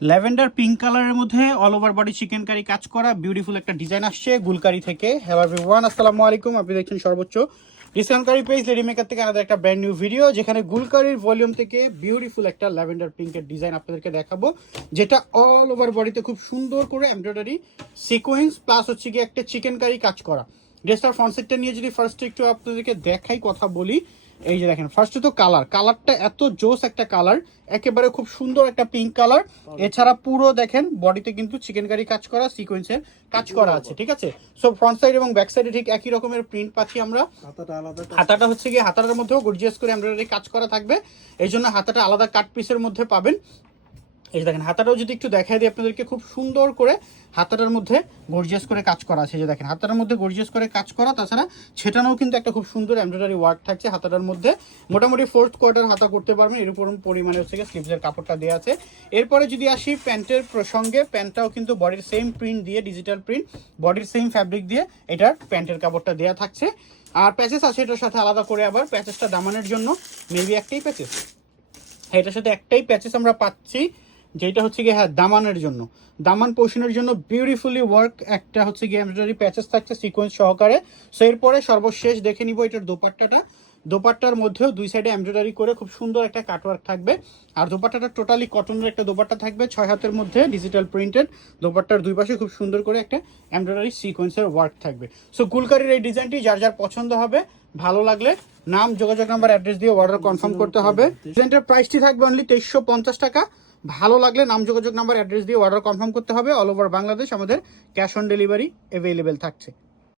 Lavender pink কালারের মধ্যে all over body chikankari কাজ করা বিউটিফুল একটা ডিজাইন আসছে গুলকারি থেকে। হ্যালো এভরিওয়ান, আসসালামু আলাইকুম। আপনি দেখছেন সর্বোচ্চ ডিসকাউন্ট কারি পেজ লেডি মেকার থেকে আমাদের একটা ব্র্যান্ড নিউ ভিডিও, যেখানে গুলকারির ভলিউম থেকে বিউটিফুল একটা ল্যাভেন্ডার পিঙ্কের ডিজাইন আপনাদেরকে দেখাবো, যেটা অল ওভার বডিতে খুব সুন্দর করে এমব্রয়ডারি সিকোয়েন্স প্লাস হচ্ছে গিয়ে একটা চিকেন কারি কাজ করা। ড্রেসটার ফ্রন্ট সাইডটা নিয়ে যদি ফার্স্ট একটু আপনাদেরকে দেখাই, কথা বলি। এই যে দেখেন, ফার্স্টে তো কালারটা এত জোস একটা কালার, একেবারে খুব সুন্দর একটা পিঙ্ক কালার। এছাড়া পুরো দেখেন বডিতে কিন্তু চিকেন কারি কাজ করা, সিকোয়েন্সের কাজ করা আছে, ঠিক আছে। সো ফ্রন্ট সাইড এবং ব্যাক সাইডে ঠিক একই রকমের প্রিন্ট পাচ্ছি আমরা। হাতাটা হচ্ছে গিয়ে হাতাটার মধ্যেও গর্জিয়াস করে এমব্রয়ডারি কাজ করা থাকবে, এই জন্য হাতাটা আলাদা কাট পিসের মধ্যে পাবেন। এই দেখেন, হাতাটাও যদি একটু দেখাই দিই আপনাদেরকে, খুব সুন্দর করে হাতাটার মধ্যে গর্জিয়াস করে কাজ করা আছে। যে দেখেন, হাতাটার মধ্যে গর্জিয়াস করে কাজ করা, তাছাড়া সেটাও কিন্তু একটা খুব সুন্দর এমব্রয়ডারি ওয়ার্ক থাকছে হাতাটার মধ্যে। মোটামুটি 4th কোয়ার্টার হাতা করতে পারবেন, এর উপর পরিমাণে হচ্ছে স্লিভসের কাপড়টা দেওয়া আছে। এরপরে যদি আসি প্যান্টের প্রসঙ্গে, প্যান্টটাও কিন্তু বডির সেম প্রিন্ট দিয়ে, ডিজিটাল প্রিন্ট, বডির সেম ফ্যাব্রিক দিয়ে এটার প্যান্টের কাপড়টা দেওয়া থাকছে। আর প্যাচেস আছে এটার সাথে আলাদা করে, আবার প্যাচেসটা দামানের জন্য মেবি একটাই প্যাচেস, হ্যাঁ এটার সাথে একটাই প্যাচেস আমরা পাচ্ছি, যেটা হচ্ছে গিয়ে হ্যাঁ দামানের জন্য, দামান পোর্শনের জন্য বিউটিফুলি ওয়ার্ক একটা হচ্ছে গিয়ে এমব্রয়ডারি প্যাচেস থাকছে সিকোয়েন্স সহকারে। সো এরপরে সর্বশেষ দেখে নিব এটার দোপাট্টাটা। দোপাট্টার মধ্যেও দুই সাইডে এমব্রয়ডারি করে খুব সুন্দর একটা কাটওয়ার্ক থাকবে। আর দোপাট্টাটা টোটালি কটনের একটা দোপাট্টা থাকবে, 6 হাতের মধ্যে ডিজিটাল প্রিন্টেড। দোপাট্টার দুই পাশে খুব সুন্দর করে একটা এমব্রয়ডারি সিকোয়েন্সের ওয়ার্ক থাকবে। সো গুলকারির এই ডিজাইনটি যার যার পছন্দ হবে, ভালো লাগলে নাম, যোগাযোগ নাম্বার, অ্যাড্রেস দিয়ে অর্ডার কনফার্ম করতে হবে। ডিজাইনটার প্রাইসটি থাকবে অনলি 2350 টাকা। ভালো লাগলে নাম, যোগাযোগ নাম্বার, অ্যাড্রেস দিয়ে অর্ডার কনফার্ম করতে হবে। অল ওভার বাংলাদেশ আমাদের ক্যাশ অন ডেলিভারি অ্যাভেলেবেল থাকছে।